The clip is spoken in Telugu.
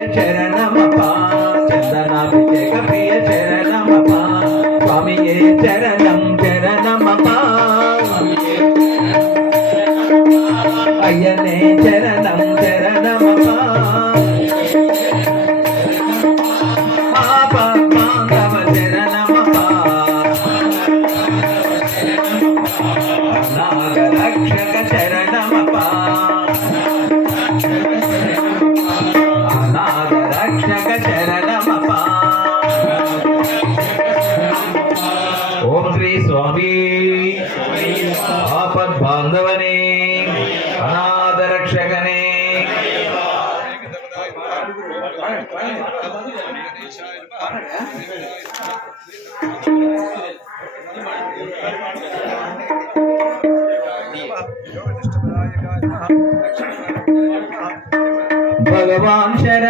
చరణమపా చందనాభిషేక ప్రియ చరణమపా స్వామియే చరణం చరణమపా అయ్యనే చరణం చరణమపా పాపమాధవ చరణమపా నాగరక్షక చరణమపా రక్షక శరణమపా ఓం శ్రీ స్వామి ఆపద్బాంధవనే అనాథ రక్షకనే భగవాన్ శరణ